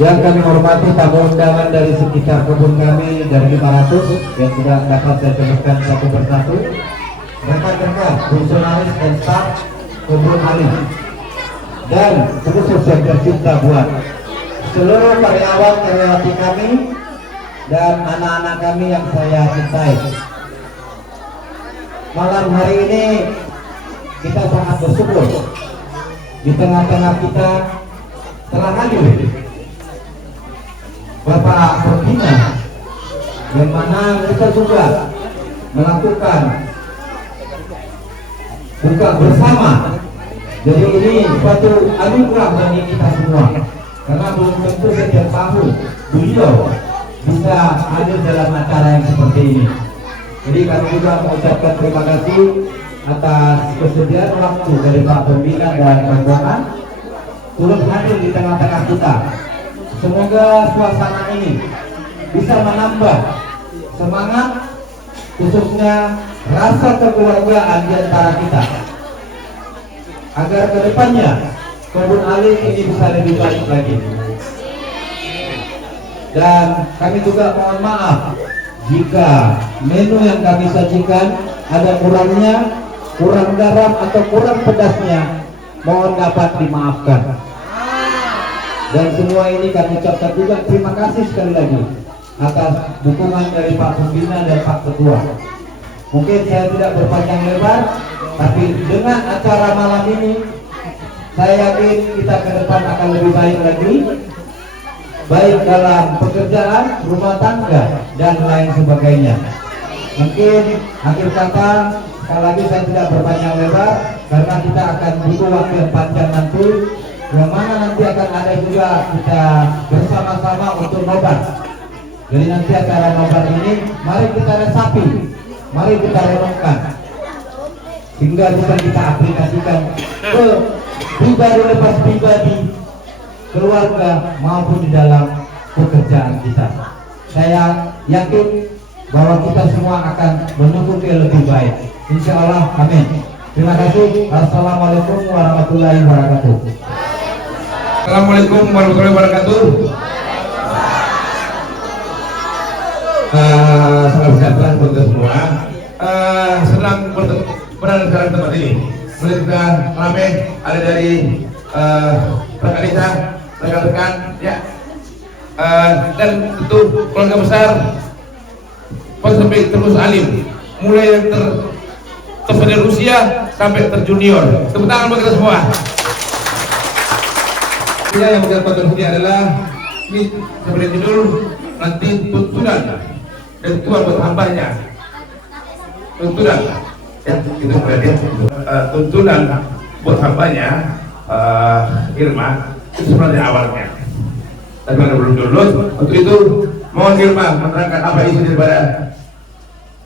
Yang kami hormati tamu undangan dari sekitar kebun kami dari 500 yang sudah dapat saya sebutkan satu persatu. Rekan-rekan fungsionaris dan staf kebun alim, dan khusus yang tercinta buat seluruh karyawan-karyawati kami dan anak-anak kami yang saya cintai. Malam hari ini kita sangat bersyukur di tengah-tengah kita telah hadir Bapak Pembina, yang mana kita juga melakukan buka bersama. Jadi ini suatu anugerah bagi kita semua, karena belum tentu setiap tahun beliau bisa hadir dalam acara yang seperti ini. Jadi kami juga mengucapkan terima kasih atas kesediaan waktu dari Pak Pembina dan rombongan turut hadir di tengah-tengah kita. Semoga suasana ini bisa menambah semangat, khususnya rasa kekeluargaan di antara kita, agar kedepannya kebun alim ini bisa lebih baik lagi. Dan kami juga mohon maaf jika menu yang kami sajikan ada kurangnya, kurang garam atau kurang pedasnya, mohon dapat dimaafkan. Dan semua ini kami ucapkan juga terima kasih sekali lagi atas dukungan dari Pak Pembina dan Pak Ketua. Mungkin saya tidak berpanjang lebar, tapi dengan acara malam ini saya yakin kita ke depan akan lebih baik lagi, baik dalam pekerjaan, rumah tangga, dan lain sebagainya. Mungkin akhir kata, sekali lagi saya tidak berpanjang lebar, karena kita akan butuh waktu yang panjang nanti, yang mana nanti akan ada juga kita bersama-sama untuk nobar. Jadi nanti acara nobar ini, mari kita resapi, mari kita renungkan, sehingga bisa kita aplikasikan ke pribadi lepas pribadi, keluarga, maupun di dalam pekerjaan kita. Saya yakin bahwa kita semua akan menuju ke lebih baik, insya Allah. Amin. Terima kasih. Assalamualaikum warahmatullahi wabarakatuh. Assalamualaikum warahmatullahi wabarakatuh. Salam sejahtera untuk kita semua. Senang berada di tempat ini. Melihat kita ramai, ada dari rekan Desa, rekan-rekan, ya, dan tentu keluarga besar sampai terus alim, mulai yang tersedia usia sampai terjunior. Tepuk tangan buat kita semua. Yang mendapatkan ini adalah ini seperti judul nanti tuntunan dan Tuhan buat hambanya. Tuntunan ya, itu berarti tuntunan buat hambanya Irma itu sebenarnya awalnya. Tapi karena belum lulus, untuk itu mohon Irma menerangkan apa isi daripada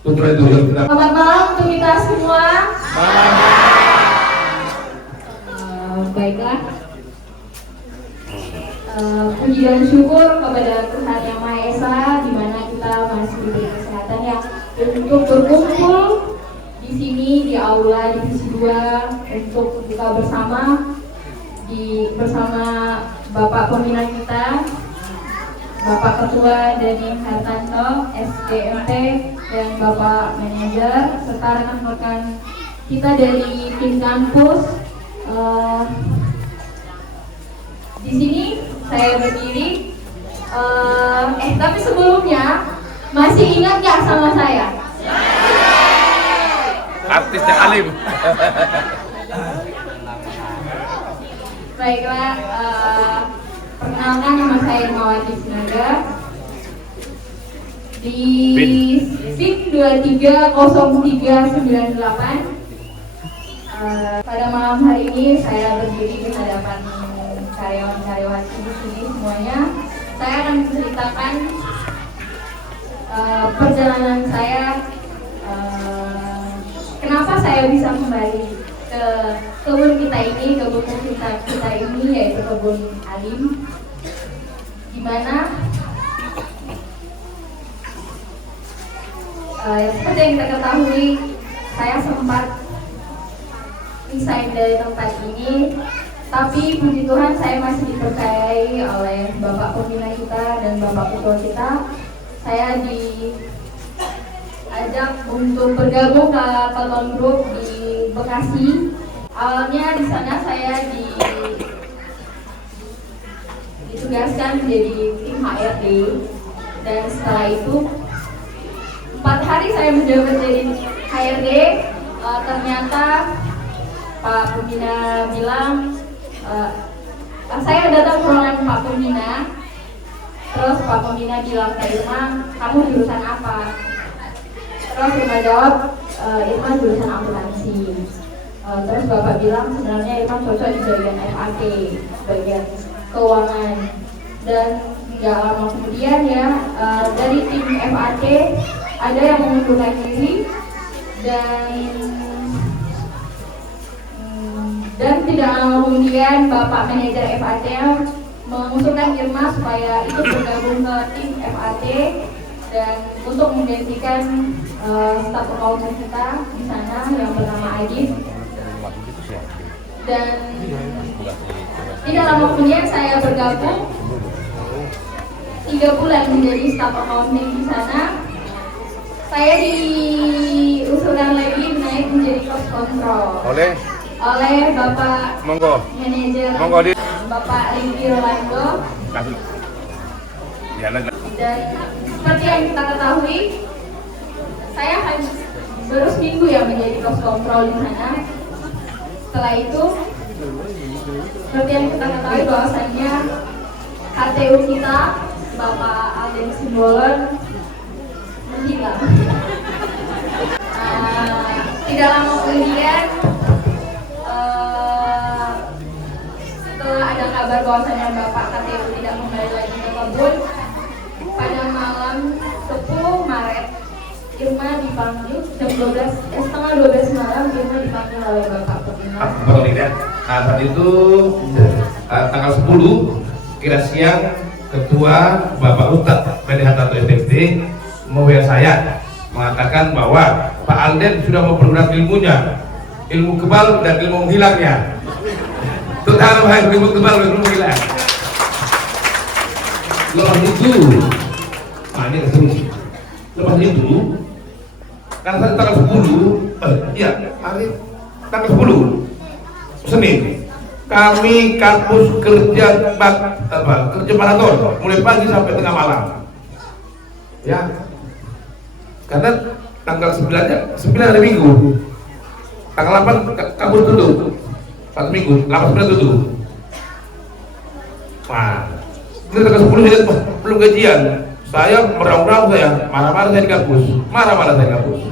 tuntunan itu. Selamat malam untuk kita semua. Baiklah. Puji dan syukur kepada Tuhan Yang Maha Esa, di mana kita masih diberi kesehatan ya untuk berkumpul di sini di aula divisi 2 untuk buka bersama bersama Bapak Pembina kita, Bapak Ketua Dani Hartanto, SDMT, dan Bapak Manajer serta rekan-rekan kita dari tim kampus. Di sini saya berdiri, tapi sebelumnya masih ingat nggak sama saya? Artisnya alim. Baiklah, perkenalkan nama saya Irmawati Sinaga di SIM 230398. Pada malam hari ini saya berdiri di hadapan karyawan-karyawan di sini semuanya. Saya akan menceritakan perjalanan saya, kenapa saya bisa kembali ke kebun kita ini, kebun kita ini yaitu kebun alim, di mana seperti yang kita ketahui, saya sempat resign dari tempat ini Tapi puji Tuhan saya masih dipercayai oleh Bapak Pembina kita dan Bapak Ketua kita. Saya diajak untuk bergabung ke Keton Group di Bekasi. Awalnya di sana saya ditugaskan menjadi tim HRD, dan setelah itu 4 hari saya menjabat jadi HRD. Ternyata Pak Pembina bilang, saya datang ke ruangan Pak Pembina, terus Pak Pembina bilang ke Irma, kamu jurusan apa? Terus Irma jawab, Irma jurusan akuntansi. Terus Bapak bilang sebenarnya Irma cocok di bagian FAT, bagian keuangan. Dan gak lama kemudian ya, dari tim FAT ada yang mengundurkan diri, dan tidak lama kemudian Bapak manajer FAT mengusulkan Irma supaya ikut bergabung ke tim FAT dan untuk menggantikan staf accountant kita di sana yang bernama Adit. Dan tidak lama kemudian saya bergabung 3 bulan menjadi staf accounting di sana. Saya diusulkan lagi naik menjadi cost control oleh Bapak manajer Bapak Riki Rolando. Dan seperti yang kita ketahui, saya hanya baru seminggu ya menjadi cost control di sana. Setelah itu, seperti yang kita ketahui bahwasannya KTU kita Bapak Alden Simbolon menghilang. Tidak lama kemudian setelah ada kabar bahwasannya Bapak KTU tidak kembali lagi ke kebun, pada malam 10 Maret Irma dipanggil jam 12, setengah 12 malam. Irma dipanggil oleh Bapak Pembina. Saat itu tanggal 10 kira siang, Ketua Bapak Ustadz PDH Tato SDT mewel saya mengatakan bahwa Pak Alden sudah mempergunakan ilmunya, ilmu kebal dan ilmu menghilangnya. Total ilmu kebal dan ilmu menghilang. Lepas itu, ini terus. Lepas itu, kan tanggal 10, hari tanggal 10 Senin, kami kampus kerja maraton mulai pagi sampai tengah malam. Ya, karena tanggal 9 hari Minggu, tanggal 8 kampus tutup, 1 minggu, 8-9 tutup. Nah, ini tanggal 10 saya belum gajian. Saya meraung-raung, saya marah-marah saya di kampus, marah-marah saya di kampus.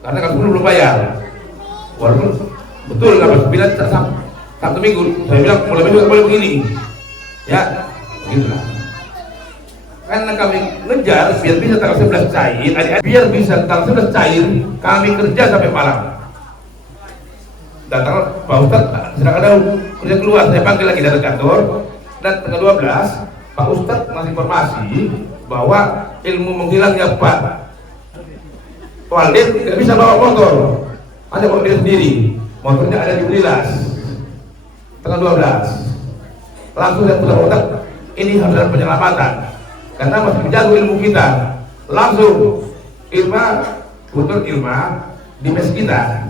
Karena kampus belum bayar. Walaupun betul kampus 9 Sabtu Minggu, saya bilang mulai besok boleh begini. Ya, begitulah. Karena kami ngejar biar bisa tanggal 11 cair, biar bisa tanggal 11 cair, kami kerja sampai malam. Dan tanggal Pak Ustadz sedang ada kerja keluar, saya panggil lagi dari kantor. Dan tanggal 12 Pak Ustadz ngasih informasi bahwa ilmu menghilangnya Pak Walid tidak bisa bawa motor, ada bawa diri sendiri, motornya ada di Unilas. Tanggal 12 langsung saya putar otak, ini harus ada penyelamatan karena masih menjaga ilmu kita. Langsung Irma di mes kita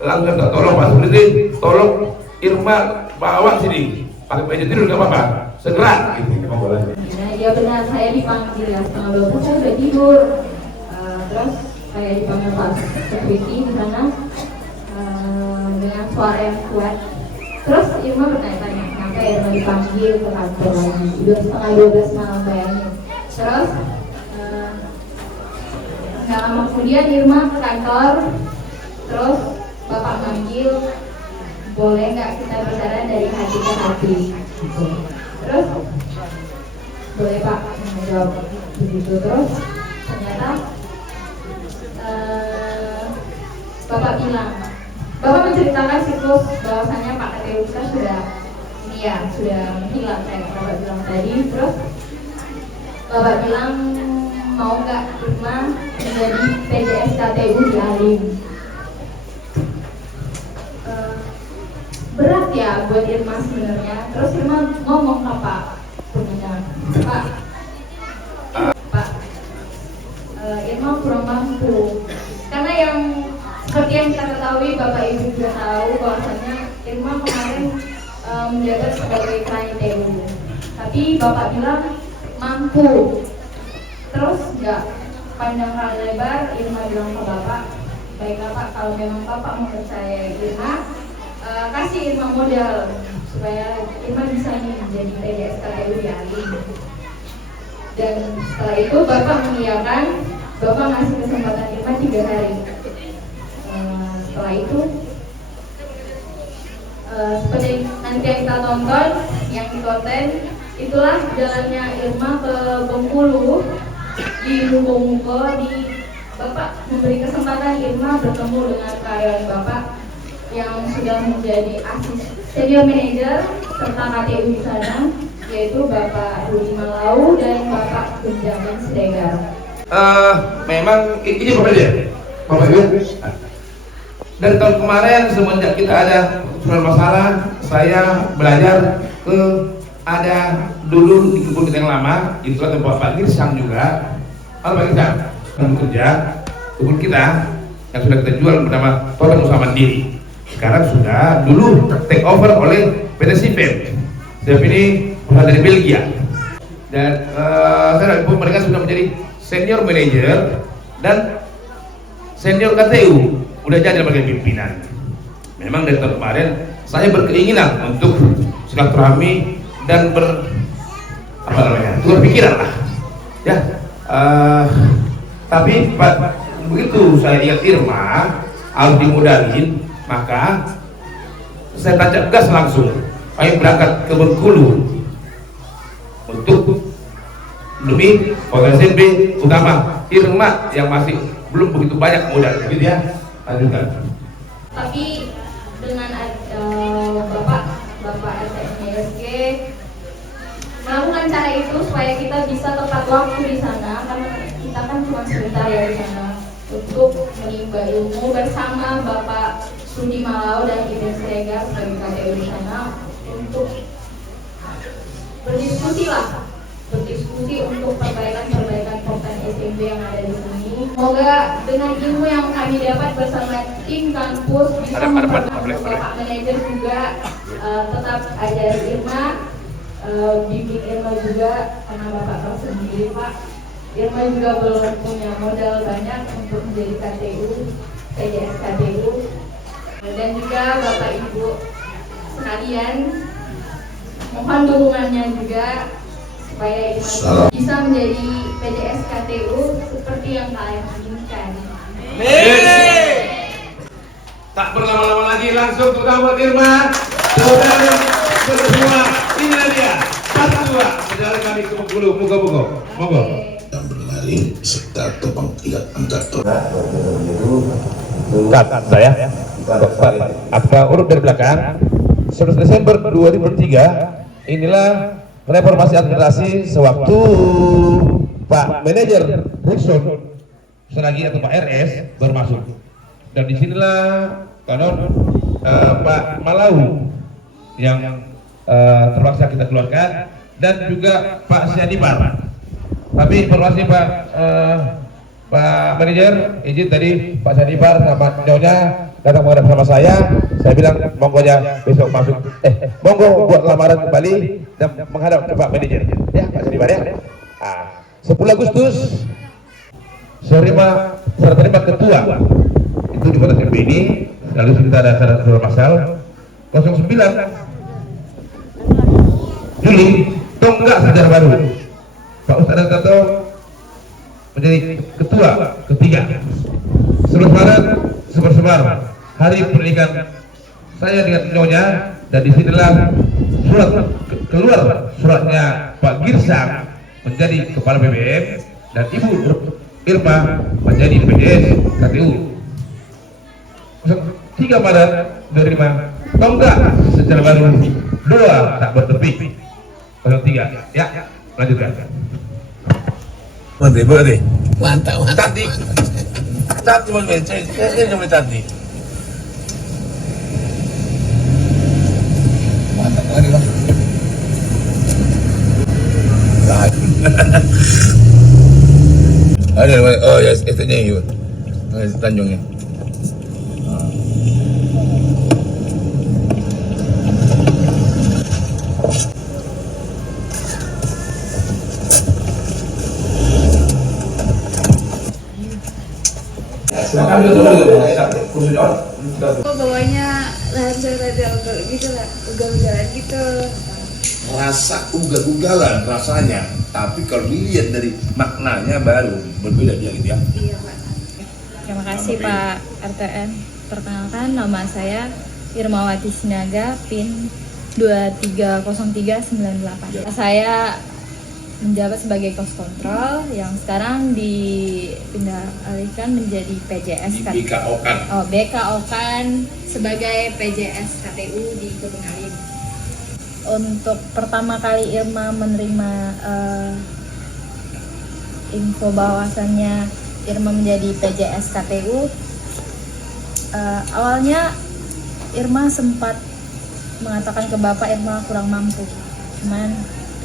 langsung minta tolong Pak Sekretaris, tolong Irma bawa sini pakai baju tidur nggak apa-apa, segera gitu. Nah, ya benar, saya dipanggil ya setengah 12 saya udah tidur. Terus saya dipanggil Pak Security di sana dengan suara yang kuat. Terus Irma bertanya-tanya, kenapa Irma dipanggil ke kantor lagi? Udah setengah 12 malam, bayangin. Terus nggak lama kemudian Irma ke kantor. Terus Bapak manggil, boleh nggak kita bicara dari hati ke hati? Terus boleh Pak, menjawab begitu. Terus ternyata Bapak bilang, Bapak menceritakan siklus bahwasannya Pak KTU kita sudah menghilang kayak Bapak bilang tadi. Terus Bapak bilang mau nggak Irma menjadi PJS KTU di Alim. berat ya buat Irma sebenarnya. Terus Irma ngomong apa? Pak, Irma kurang mampu. Karena yang seperti yang kita ketahui, Bapak Ibu juga tahu bahwasanya Irma kemarin menjabat sebagai KITU. Tapi Bapak bilang mampu. Terus nggak pandang hal lebar, Irma bilang ke Bapak, baiklah Pak, kalau memang Bapak mau percaya Irma, kasih Irma modal supaya Irma bisa nih jadi PDS KTU di Alim. Dan setelah itu Bapak mengiyakan, Bapak ngasih kesempatan Irma 3 hari. Setelah itu seperti nanti yang kita tonton, yang di konten, itulah jalannya Irma ke Bengkulu. Di Muko Bapak memberi kesempatan Irma bertemu dengan karyawan Bapak yang sudah menjadi senior manager serta KTU di sana, yaitu Bapak Rudi Malau dan Bapak Benjamin Siregar. Memang ini Bapak Ibu. Dan tahun kemarin semenjak kita ada masalah, saya belajar ke ada dulu di kebun kita yang lama, itu tempat Pak Girsang juga. Kalau Pak Girsang bekerja kebun kita yang sudah kita jual bernama Toran Usaha Mandiri. Sekarang sudah dulu take over oleh PT Sipem. Sipem ini perusahaan dari Belgia. Dan mereka sudah menjadi senior manager dan senior KTU, udah jadi sebagai pimpinan. Memang dari tahun kemarin saya berkeinginan untuk silaturahmi dan berpikiran lah, ya. Tapi begitu saya lihat Irma harus dimodalin, maka saya tancap gas langsung. Ayo berangkat ke Bengkulu untuk demi potensi B utama Irma yang masih belum begitu banyak modal, gitu ya. Lanjutkan. Tapi dengan Bapak SMSG melakukan cara itu supaya kita bisa tepat waktu di sana, karena kita kan cuma sebentar ya di sana, untuk menimba ilmu bersama Bapak Rudi Malau dan Ibu Siregar sebagai KTU di sana, untuk berdiskusi untuk perbaikan Poktan SMP yang ada di sini. Semoga dengan ilmu yang kami dapat bersama tim kampus bisa memperkenalkan Bapak manajer juga tetap ajar Irma, bimbing Irma juga, karena Bapak tahu sendiri Pak, Irma juga belum punya modal banyak untuk menjadi KTU, PDS KTU. Dan juga Bapak Ibu sekalian, mohon dukungannya juga supaya Irma bisa menjadi PDS KTU seperti yang kalian inginkan. Tak berlama-lama lagi, langsung kita buat Irma. Saudara semua, inilah dia Pasua saudara kami ke Bengkulu. Monggo. Yang berlari serta topang ikat angkator. Saya apa urut dari belakang. 11 Desember 2003 inilah reformasi administrasi sewaktu Pak Manajer Rickson selagi atau Pak RS bermasuk, dan disinilah konon Pak Malau yang terpaksa kita keluarkan, dan juga Pak Sianipar. Tapi informasi Pak Manajer izin tadi Pak Sianipar sama nyonya datang menghadap sama saya bilang monggo aja besok masuk, monggo buat lamaran kembali dan menghadap ke Pak Manajer, ya Pak Sianipar ya. 10 Agustus saya terima ketua itu di kota SMP ini, lalu kita ada acara pasal 09 Juli tonggak sejarah baru, Pak Ustadz Tato menjadi ketua ketiga. 11 Maret sebar hari pernikahan saya dengan nyonya, dan disinilah keluar suratnya Pak Girsang menjadi kepala BBM dan Ibu Irma menjadi PDS KTU. 3 Maret 2005 tonggak sejarah baru 2 tak bertepi. 03 ya, lanjutkan. Berarti. Mantap. Tadi mau becek, ini cuma tadi. Mari bang. Ada, oh ya, itunya itu, Tanjungnya. Kok bawanya leher saya tadi ugal gitu lah, ugal-ugalan gitu. Rasa ugal-ugalan rasanya, tapi kalau dilihat dari maknanya baru berbeda dia gitu ya. Iya Pak. Terima kasih Pak RTN. Perkenalkan, nama saya Irmawati Sinaga, PIN 230398. Saya menjabat sebagai kos kontrol yang sekarang dipindah alihkan menjadi PJS Di BKO kan. BKO kan sebagai PJS KTU di Gunung Alim. Untuk pertama kali Irma menerima info bahwasannya Irma menjadi PJS KTU, awalnya Irma sempat mengatakan ke Bapak Irma kurang mampu, cuman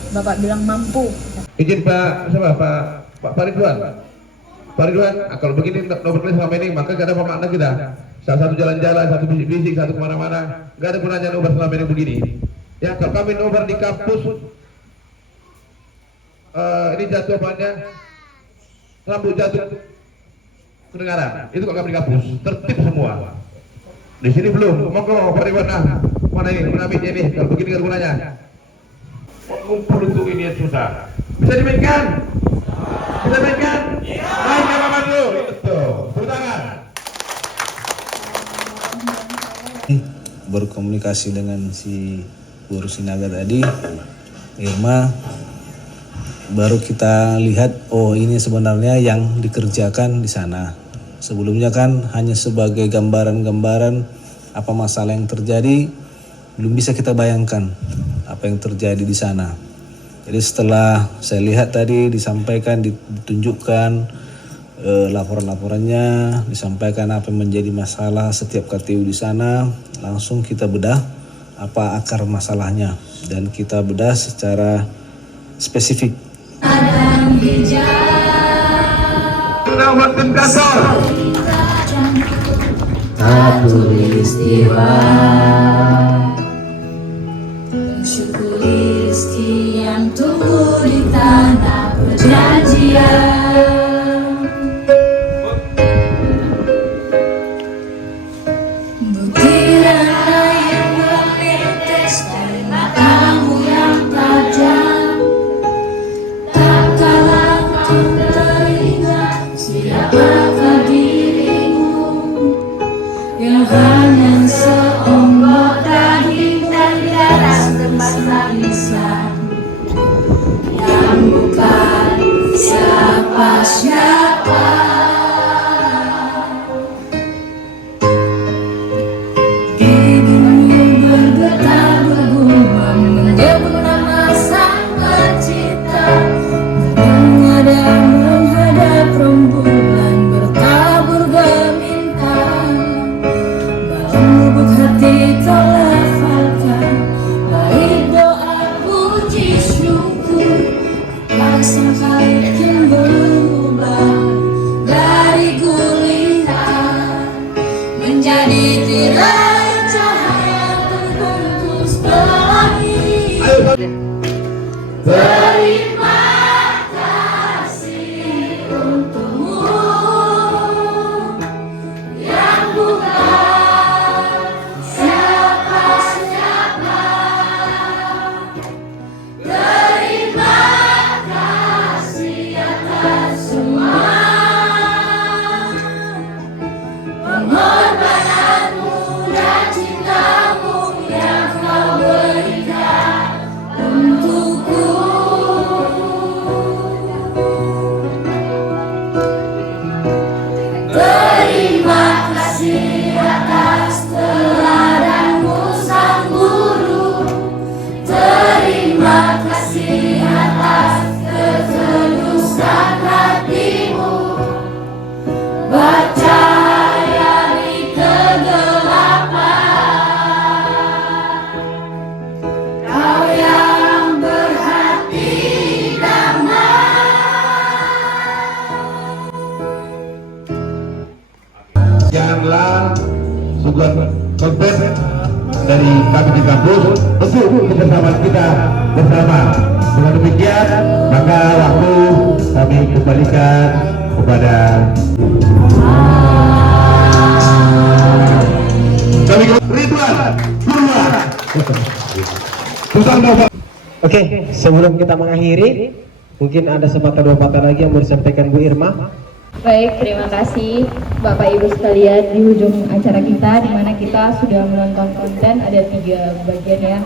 Bapak bilang mampu. Izin Pak, siapa Pak Ridwan. Pak Ridwan, kalau begini nomor tulis sama ini maka gak ada pemakna kita. Satu jalan-jalan, satu bisik-bisik, satu kemana-mana, gak ada gunanya nobar selama ini begini. Ya kalau kami nobar di kampus, ini jatuh apanya? Rambut jatuh kedengaran. Itu kalau kami di kampus, tertib semua. Di sini belum. Monggo Pak Ridwan, mana ini? Mana ini? Kalau begini gak ada gunanya. Mengumpul untuk ini susah. Bisa dimainkan? Bisa dimainkan? Mainkan Bapak dulu. Itu. Tepuk tangan. Berkomunikasi dengan si Guru Sinaga tadi, Irma, baru kita lihat oh ini sebenarnya yang dikerjakan di sana. Sebelumnya kan hanya sebagai gambaran-gambaran apa masalah yang terjadi, belum bisa kita bayangkan apa yang terjadi di sana. Jadi setelah saya lihat tadi disampaikan, ditunjukkan laporan-laporannya, disampaikan apa yang menjadi masalah setiap KTU di sana, langsung kita bedah apa akar masalahnya dan kita bedah secara spesifik. Mensyukuri rezeki yang tumbuh di tanah perjanjian. Butiran air menetes dari matamu yang tajam. Tak kalah kau teringat siapakah dirimu yang hanya seonggok daging dan darah tempat tangisan yang bukan siapa dukungan konten dari kami di kampus untuk bersama kita bersama. Dengan demikian maka waktu kami kembalikan kepada kami Ridwan Purwa. Oke, sebelum kita mengakhiri, mungkin ada sepatah dua patah lagi yang mau disampaikan Bu Irma. Baik, terima kasih Bapak Ibu sekalian di ujung acara kita, di mana kita sudah menonton konten ada 3 bagian ya.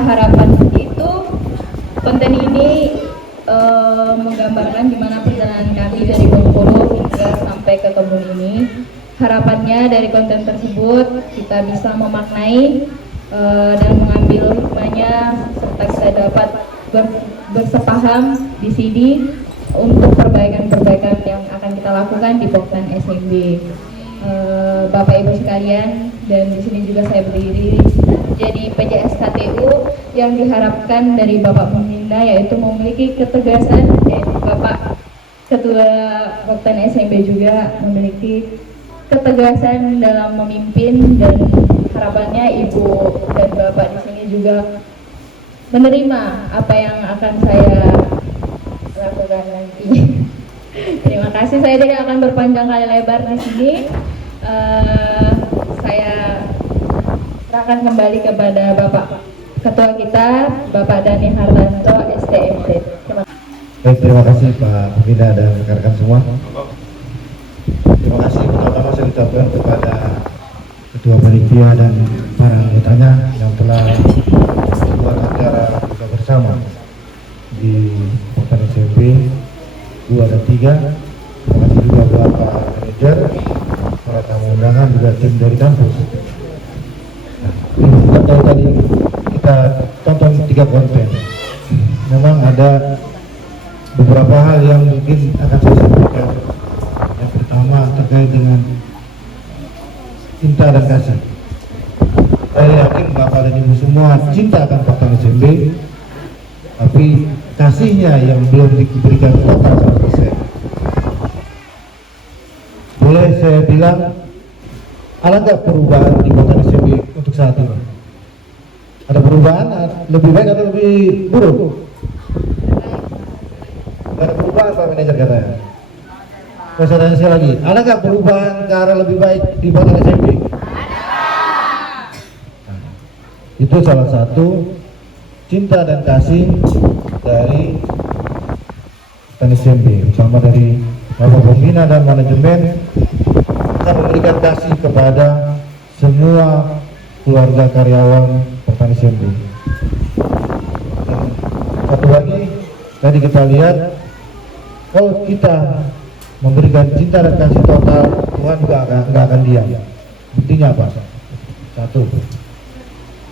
Harapan itu konten ini menggambarkan gimana perjalanan kami dari Bengkulu hingga sampai ke kebun ini. Harapannya dari konten tersebut kita bisa memaknai dan mengambil hikmahnya serta kita dapat bersepaham di sini untuk perbaikan-perbaikan yang akan kita lakukan di Poktan SMB. Bapak Ibu sekalian, dan di sini juga saya berdiri jadi PJS KTU yang diharapkan dari Bapak Pembina yaitu memiliki ketegasan, Bapak Ketua Poktan SMB juga memiliki ketegasan dalam memimpin, dan harapannya Ibu dan Bapak di sini juga menerima apa yang akan saya lakukan nanti. Terima kasih, saya tidak akan berpanjang kali lebar di sini. Saya serahkan kembali kepada Bapak Ketua kita, Bapak Dhani Hartanto, STMP. Baik, terima kasih Pak Pembina dan rekan-rekan semua. Terima kasih pertama saya ucapkan kepada Ketua Panitia dan para anggotanya yang telah membuat acara buka bersama di Poktan SMP 2 dan 3. Terima kasih juga buat Pak Manajer, para tamu undangan, juga tim dari kampus. Nah, tadi kita tonton 3 konten. Memang ada beberapa hal yang mungkin akan saya sampaikan. Yang pertama terkait dengan cinta dan kasih. Saya yakin Bapak dan Ibu semua cinta akan Poktan SMB, tapi kasihnya yang belum diberikan total 100%. Boleh saya bilang, ada nggak perubahan di Poktan SMB untuk saat ini? Ada perubahan lebih baik atau lebih buruk? Gak ada perubahan Pak Manajer katanya. Saya tanya sekali lagi, ada nggak perubahan ke arah lebih baik di Poktan SMB? Nah, itu salah satu cinta dan kasih dari Poktan SMB, bersama dari Bapak Pembina dan manajemen. Kita memberikan kasih kepada semua keluarga karyawan Poktan SMB. Dan satu lagi, tadi kita lihat, kalau kita memberikan cinta dan kasih total, Tuhan nggak akan diam. Buktinya apa? Satu,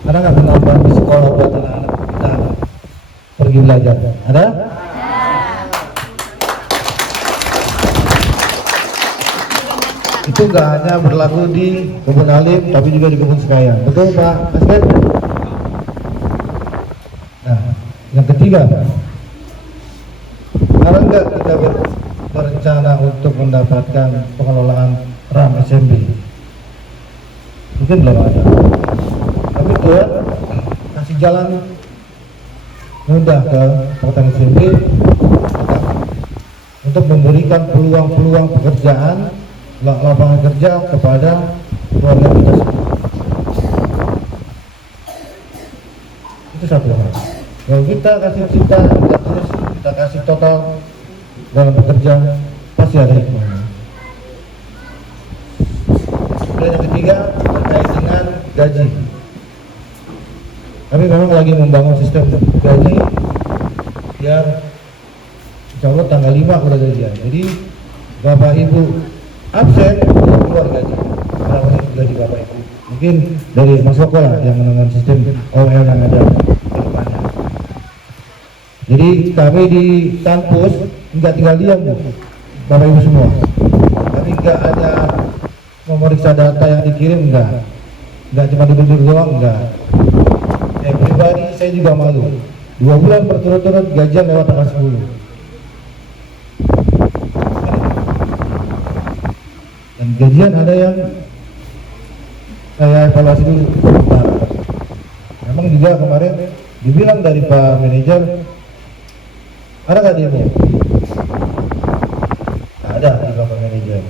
ada nggak penambahan di sekolah buat anak-anak kita pergi belajar? Ada? Itu nggak hanya berlaku di Kebun Alim, tapi juga di Kebun Sekayang. Betul Pak Asep? Nah, yang ketiga, ada nggak kita berencana untuk mendapatkan pengelolaan RAM SMB? Mungkin belum ada. Tapi Tuhan kasih jalan mudah ke Poktan SMB untuk memberikan peluang-peluang pekerjaan, lapangan kerja kepada keluarga kita semua. Itu satu hal. Kalau kita kasih cinta, kita terus kita kasih total dalam bekerja, pasti ada hikmahnya. Dan yang ketiga terkait dengan gaji. Kami memang lagi membangun sistem gaji biar insya Allah tanggal 5 udah gajian. Jadi Bapak Ibu absen keluar gaji. Berapa sih gaji Bapak Ibu? Mungkin dari Mas Koko lah yang menentukan sistem OL yang ada ke depannya. Jadi kami di kampus nggak tinggal diam Bu, Bapak Ibu semua. Tapi nggak ada memeriksa data yang dikirim, nggak cuma duduk doang, nggak. Pribadi saya juga malu. 2 bulan berturut-turut gajian lewat tanggal 10. Dan gajian ada yang saya evaluasi dulu sebentar. Memang juga kemarin dibilang dari Pak Manajer, ada nggak demo? Ada di Pak Manajer.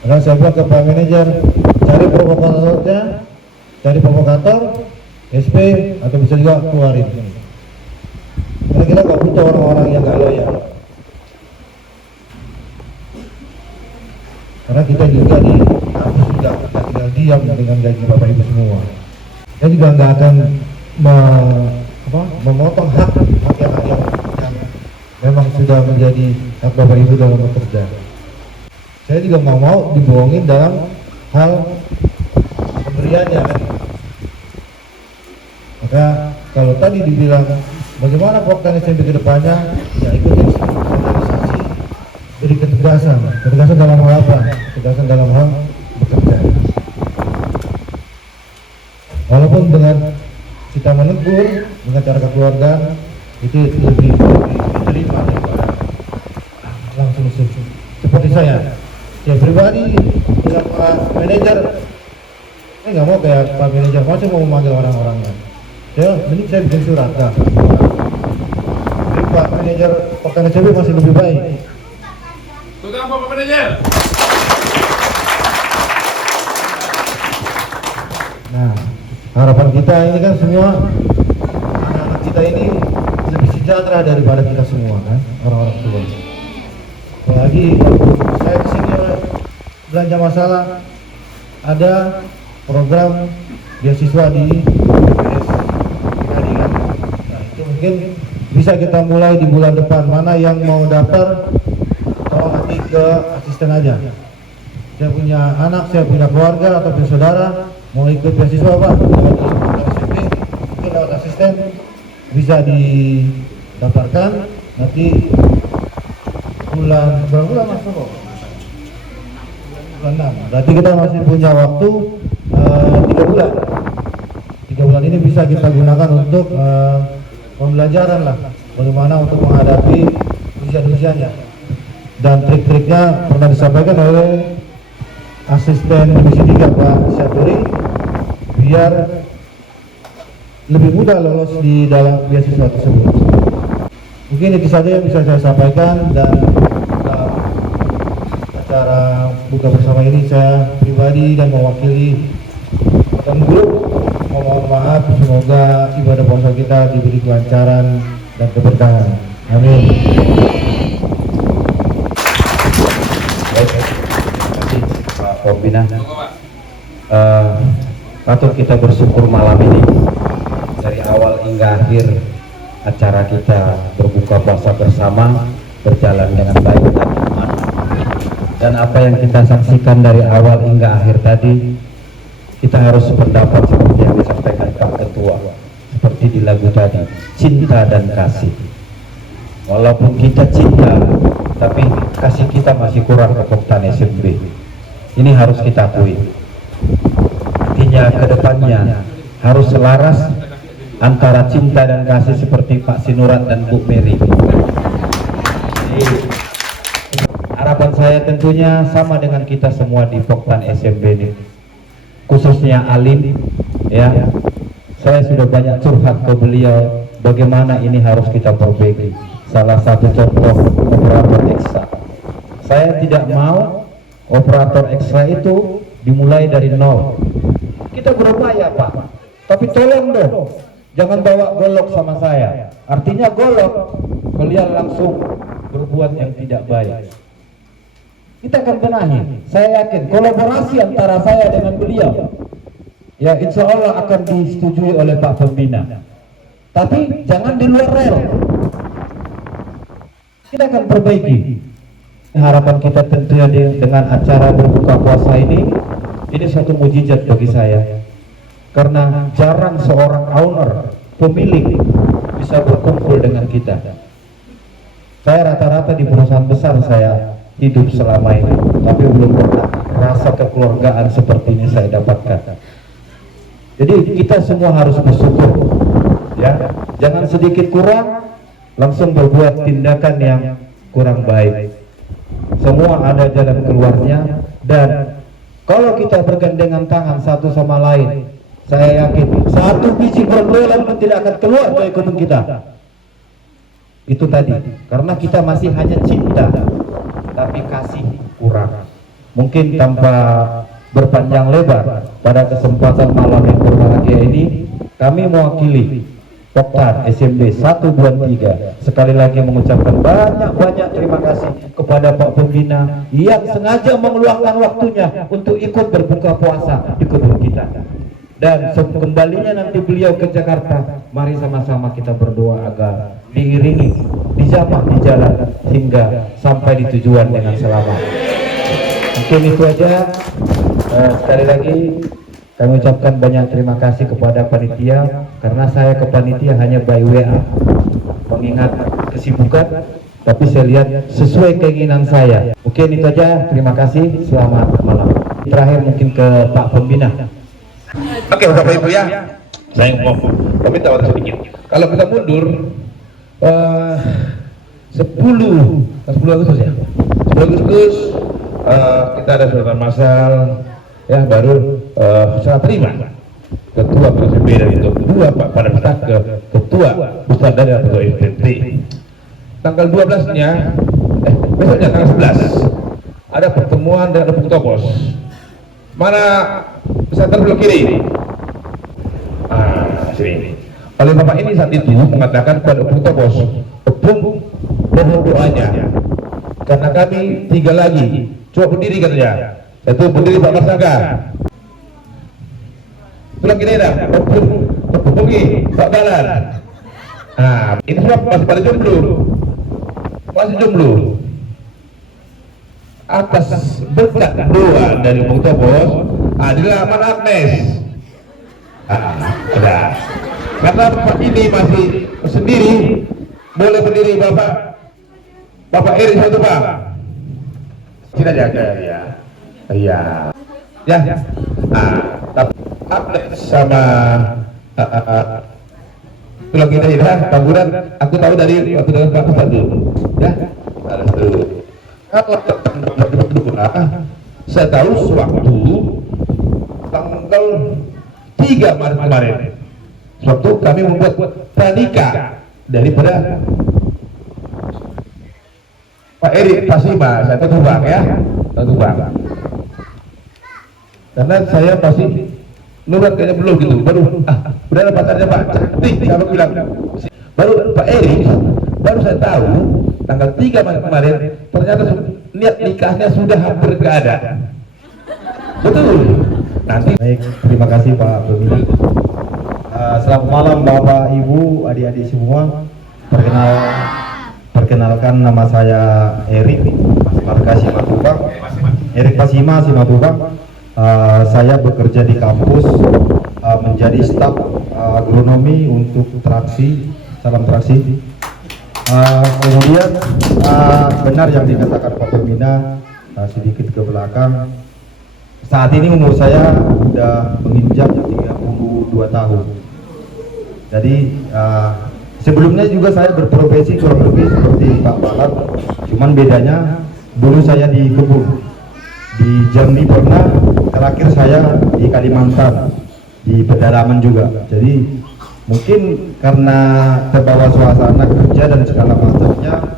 Maka saya bilang ke Pak Manajer, cari provokatornya, cari provokator, SP atau bisa juga keluarin. Karena kita nggak butuh orang-orang yang nggak loyal. Karena kita juga di kampus juga kita tinggal diam dengan gaji Bapak Ibu semua. Saya juga nggak akan memotong hak yang memang sudah menjadi hak Bapak Ibu dalam bekerja. Saya juga nggak mau dibohongin dalam hal pemberiannya. Maka kalau tadi dibilang bagaimana Poktan SMP ke depannya, ya ikutin standarisasi, beri ketegasan dalam hal apa? Ketegasan dalam hal bekerja. Walaupun dengan kita menegur dengan cara kekeluargaan itu lebih diterima daripada langsung seperti saya pribadi dengan Pak Manajer. Saya nggak mau kayak Pak Manajer, masih mau memanggil orang-orangnya. Mending saya bikin surat dah. Jadi Pak Manajer Poktan SMP masih lebih baik. Tukang apa Pak Manajer? Nah, harapan kita ini kan semua anak-anak kita ini lebih sejahtera daripada kita semua kan, orang-orang tua. Apalagi saya kesini belanja masalah, ada program beasiswa di BPS tadi kan. Nah itu mungkin bisa kita mulai di bulan depan. Mana yang mau daftar, tolong nanti ke asisten aja. Saya punya anak, saya punya keluarga atau punya saudara mau ikut beasiswa Pak, mungkin lewat asisten bisa didaftarkan. Nanti bulan masuk kok. Bulan 6. Berarti kita masih punya waktu 3 bulan. 3 bulan ini bisa kita gunakan untuk pembelajaran lah, bagaimana untuk menghadapi ujian-ujiannya. Dan trik-triknya pernah disampaikan oleh asisten divisi 3 Pak Syaturi, biar lebih mudah lolos di dalam beasiswa tersebut. Mungkin itu saja yang bisa saya sampaikan, dan acara buka bersama ini saya pribadi dan mewakili Poktan Group mohon maaf. Semoga ibadah puasa kita diberi kelancaran dan keberkahan. Amin. Baik, terima kasih Pak Pembina. Patut kita bersyukur malam ini dari awal hingga akhir acara kita berbuka puasa bersama berjalan dengan baik dan aman. Dan apa yang kita saksikan dari awal hingga akhir tadi, kita harus berpendapat seperti yang disampaikan Pak Ketua, seperti di lagu tadi, cinta dan kasih. Walaupun kita cinta, tapi kasih kita masih kurang ke Poktan SMP. Ini harus kita akui. Artinya kedepannya harus selaras antara cinta dan kasih seperti Pak Sinurat dan Bu Mary. Harapan saya tentunya sama dengan kita semua di Poktan SMP ini, khususnya Alim ya. Saya sudah banyak curhat ke beliau bagaimana ini harus kita perbaiki. Salah satu contoh operator ekstra. Saya tidak mau operator ekstra itu dimulai dari nol. Kita berupaya Pak, tapi tolong dong jangan bawa golok sama saya. Artinya golok, kalian langsung berbuat yang tidak baik. Kita akan benahi. Saya yakin kolaborasi antara saya dengan beliau, ya insya Allah akan disetujui oleh Pak Pembina. Tapi jangan di luar rel. Kita akan perbaiki. Harapan kita tentunya dengan acara berbuka puasa ini suatu mujizat bagi saya. Karena jarang seorang owner, pemilik bisa berkumpul dengan kita. Saya rata-rata di perusahaan besar saya hidup selama ini, tapi belum pernah rasa kekeluargaan seperti ini saya dapatkan. Jadi kita semua harus bersyukur, ya. Jangan sedikit kurang langsung berbuat tindakan yang kurang baik. Semua ada jalan keluarnya, dan Kalau kita bergandengan tangan satu sama lain, saya yakin satu biji berbelan pun tidak akan keluar dari kebun kita. Itu tadi, karena kita masih hanya cinta, tapi kasih kurang. Mungkin tanpa berpanjang lebar, pada kesempatan malam yang berbahagia ini, kami mewakili Poktan SMB 123 sekali lagi mengucapkan banyak-banyak terima kasih kepada Pak Pembina yang sengaja mengeluarkan waktunya untuk ikut berbuka puasa di kebun kita. Dan kembalinya nanti beliau ke Jakarta, mari sama-sama kita berdoa agar diiringi, dijamah di jalan hingga sampai di tujuan dengan selamat. Mungkin itu aja. Sekali lagi kami ucapkan banyak terima kasih kepada panitia, karena saya ke panitia hanya by WA, mengingat kesibukan, tapi saya lihat sesuai keinginan saya. Mungkin itu aja, terima kasih, selamat malam. Terakhir mungkin ke Pak Pembina. Oke, Bapak Ibu ya, saya mau meminta waktu sedikit. Kalau kita mundur 10 Agustus ya, 10 Agustus kita ada saudara masal ya, baru serah terima ketua PSB dari kedua Pak pada staf ke ketua besar dari ketua SPT. Tanggal 12-nya besoknya tanggal 11 ada pertemuan dengan Bung Topos. Mana pesantren sebelah kiri? Sini. Oleh Bapak ini saat itu mengatakan kepada Bung Topos, Bung mohon doanya karena kami 3 lagi, coba berdiri katanya. Satu berdiri Pak Marsaka, sebelah kiri dah Bungi Pak Balan. Nah, ini semua masih pada jomblo, atas berkat doa dari Bung Topos adalah Aman Agnes. Sudah. Karena Pak ini masih sendiri, boleh berdiri Bapak Eri satu Pak. Tidak jaga ya. Iya, ya. Tapi Agnes sama tulang kita ini Tamburan, aku tahu dari waktu dengan Pak Ustadz dulu, ya. Kalau saya tahu sewaktu tanggal 3 Maret kemarin, sewaktu kami membuat pranikah daripada Pak Erik Pasima, saya tahu Bang ya, tahu Bang. Karena saya pasti nurut kayaknya belum gitu, baru udah ada pacarnya Pak, cantik, saya bilang. Baru Pak Erik, baru saya tahu tanggal 3 Maret kemarin ternyata niat nikahnya sudah hampir gak ada. Betul. Nanti. Baik, terima kasih Pak Pembina. Selamat malam Bapak Ibu, adik-adik semua. Perkenalkan nama saya Erik Simatubang. Erik Pasima Simatubang. Saya bekerja di kampus menjadi staf agronomi untuk traksi, salam traksi. Kemudian benar yang dikatakan Pak Pembina, sedikit ke belakang. Saat ini umur saya sudah menginjak 32 tahun. Jadi sebelumnya juga saya berprofesi kurang lebih seperti Pak Balat, cuman bedanya dulu saya di kebun. Di Jambi pernah, terakhir saya di Kalimantan, di pedalaman juga. Jadi mungkin karena terbawa suasana kerja dan segala macamnya,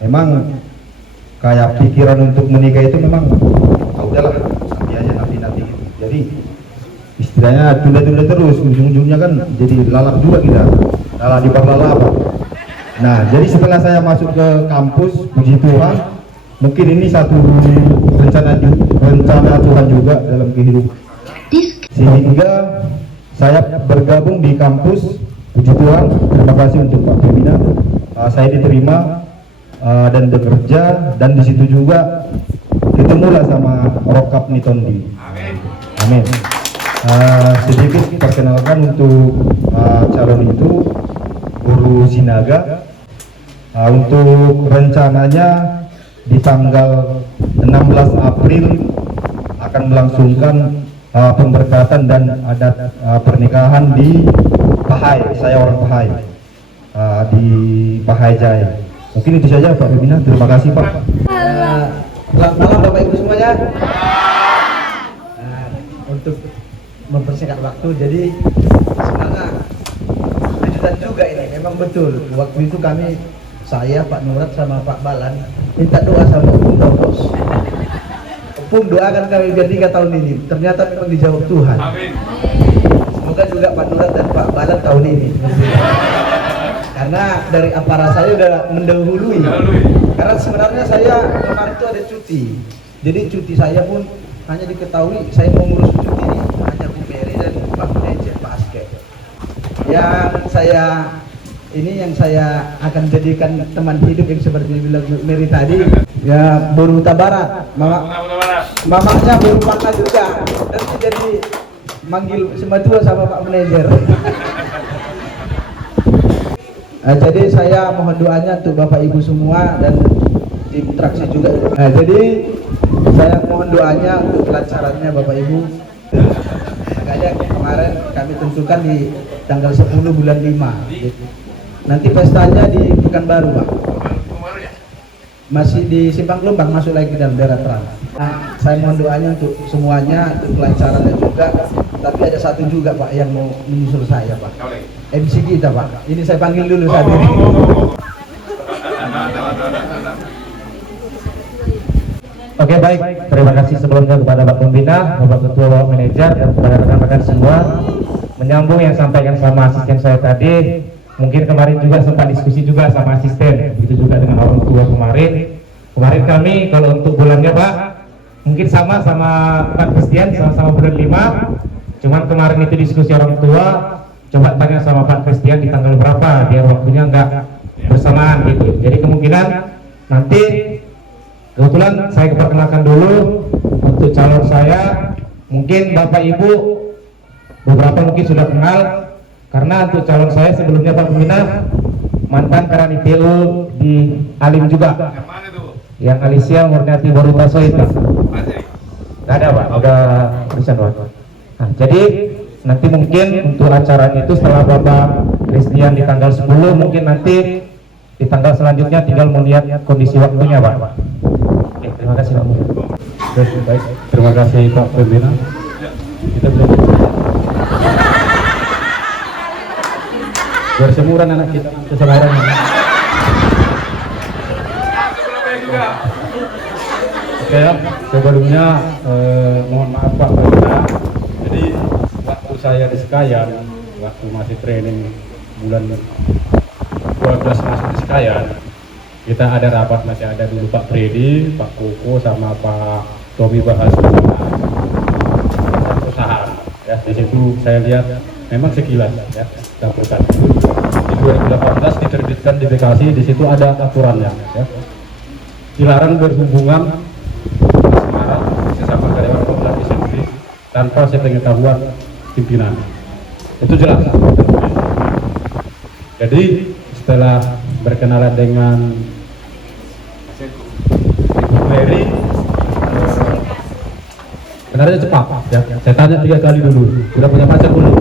memang kayak pikiran untuk menikah itu memang udahlah nanti aja nanti gitu. Jadi istilahnya tunda-tunda terus, ujung-ujungnya kan jadi lalap juga kita, lala di lala. Nah, jadi setelah saya masuk ke kampus, puji Tuhan, mungkin ini satu rencana Tuhan juga dalam kehidupan, sehingga saya bergabung di kampus. Puji Tuhan, terima kasih untuk Pak Pembina. Saya diterima dan bekerja, dan di situ juga ketemulah sama Rokap Nitondi. Amin. Sedikit perkenalkan untuk calon itu Guru Sinaga. Untuk rencananya di tanggal 16 April akan melangsungkan pemberkatan dan adat pernikahan di Pahai. Saya orang Pahai, di Pahai Jaya. Mungkin itu saja Pak Pembina, terima kasih Pak. Selamat malam Bapak Ibu semuanya. untuk mempersingkat waktu. Jadi sebenarnya kejutan juga ini, memang betul. Waktu itu saya, Pak Nurat sama Pak Balan minta doa sama Opung Topos. Opung doakan kami biar 3 tahun ini. Ternyata memang dijawab Tuhan. Amin. Semoga juga Pak Nurat dan Pak Balan tahun ini. Karena dari aparat saya udah mendahului. Karena sebenarnya saya kemarin itu ada cuti. Jadi cuti saya pun hanya diketahui saya mau ngurus cuti ini hanya Bu Mary dan Pak Manajer Pak Aske. Yang saya akan jadikan teman hidup yang seperti dibilang Mary tadi, ya Boruta Barat. Mamanya Borupana juga. Nanti jadi manggil sematua sama Pak Manajer. Jadi saya mohon doanya untuk Bapak Ibu semua dan tim Traksi juga. Jadi saya mohon doanya untuk kelancarannya Bapak Ibu. Makanya kemarin kami tentukan di tanggal 10 bulan 5. Nanti pestanya di Pekanbaru, Pak. Masih di Simpang Gelombang, masuk lagi dalam daerah terang. Nah, saya mohon doanya untuk semuanya, untuk kelancarannya juga. Tapi ada satu juga Pak yang mau menyusul saya, Pak. MC kita, Pak. Ini saya panggil dulu saat ini. Oke, baik. Terima kasih sebelumnya kepada Pak Pembina, Bapak Ketua, Bapak Manajer, dan kepada rekan-rekan semua. Menyambung yang sampaikan sama asisten saya tadi, mungkin kemarin juga sempat diskusi juga sama asisten, begitu juga dengan orang tua kemarin. Kemarin kami kalau untuk bulannya Pak, mungkin sama Pak Christian, sama-sama bulan 5. Cuman kemarin itu diskusi orang tua, coba tanya sama Pak Christian di tanggal berapa, biar waktunya nggak bersamaan gitu. Jadi kemungkinan nanti kebetulan saya perkenalkan dulu untuk calon saya. Mungkin Bapak Ibu beberapa mungkin sudah kenal, karena untuk calon saya sebelumnya Pak Pembina mantan Karani TU di Alim juga. Yang Alicia Murniati Borutaso itu. Nggak ada Pak, udah bisa Pak. Nah, jadi nanti mungkin untuk acaranya itu setelah Bapak Christian di tanggal 10, mungkin nanti di tanggal selanjutnya tinggal melihat kondisi waktunya Pak. Oke, terima kasih Pak. Baik, terima kasih Pak Pembina. Kita belum bersemuran anak kita seseorang. Oke ya, sebelumnya mohon maaf Pak Pembina. Jadi waktu saya di Sekayan, waktu masih training bulan 12 masuk di Sekayan, kita ada rapat, masih ada dulu Pak Freddy, Pak Koko sama Pak Tommy bahas perusahaan. Ya, di situ saya lihat memang sekilas ya, dapurkan. Di 2018 diterbitkan di Bekasi, di situ ada aturannya. Ya. Dilarang berhubungan sesama karyawan komunitas sendiri tanpa sepengetahuan pimpinan. Itu jelas. Jadi setelah berkenalan dengan Ibu Mary, sebenarnya cepat ya. Saya tanya 3 kali dulu, sudah punya pacar belum?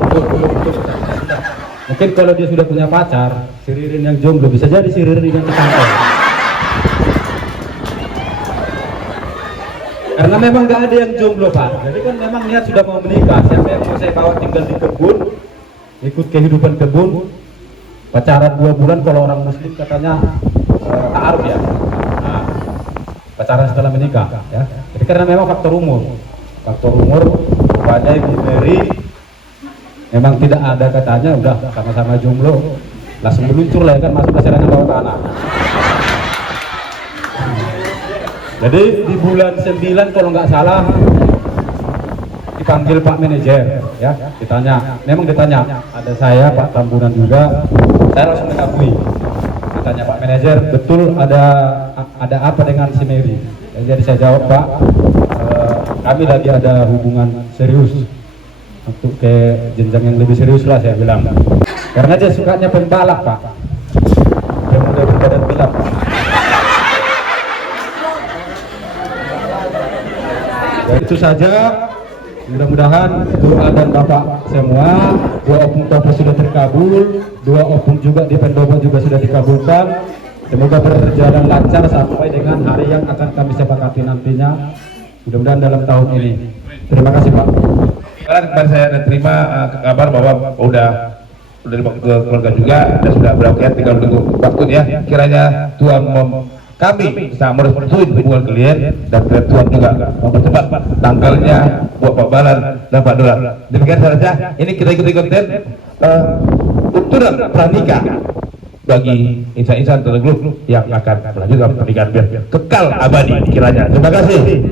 Mungkin kalau dia sudah punya pacar, si Ririn yang jomblo, bisa jadi si Ririn yang ketangkep. Karena memang nggak ada yang jomblo Pak. Jadi kan memang niat sudah mau menikah. Siapa yang mau saya bawa tinggal di kebun, ikut kehidupan kebun, pacaran 2 bulan, kalau orang muslim katanya ta'aruf ya. Nah, pacaran setelah menikah ya. Jadi karena memang faktor umur rupanya Ibu Mary memang tidak ada katanya, udah sama-sama jomblo, langsung meluncur lah ya kan, masuk masyarakat bawah tanah. Jadi di bulan 9 kalau nggak salah dipanggil Pak Manajer ya, ditanya, ada saya Pak Tambunan juga, saya langsung mengakui. Ditanya Pak Manajer, betul ada apa dengan si Mary? Jadi saya jawab, Pak, kami lagi ada hubungan serius untuk ke jenjang yang lebih serius lah, saya bilang. Karena dia sukanya pembalap Pak, dia muda berbadan gelap. Dan itu saja, mudah-mudahan doa dan Bapak semua, 2 opung Topo sudah terkabul, 2 opung juga di Pendopo juga sudah dikabulkan. Semoga berjalan lancar sampai dengan hari yang akan kami sepakati nantinya, mudah-mudahan dalam tahun ini. Terima kasih Pak. Kemarin saya ada terima kabar bahwa udah dibawa ke keluarga juga dan sudah berakhir, tinggal menunggu waktunya. Kiranya Tuhan kami bisa merestui hubungan kalian dan Tuhan juga mempercepat tanggalnya buat Pak Balan dan Pak Dolar. Demikian saja. Ini kita ikuti konten tuntunan pranikah bagi insan-insan tertentu yang akan melanjutkan pernikahan biar kekal abadi kiranya. Terima kasih.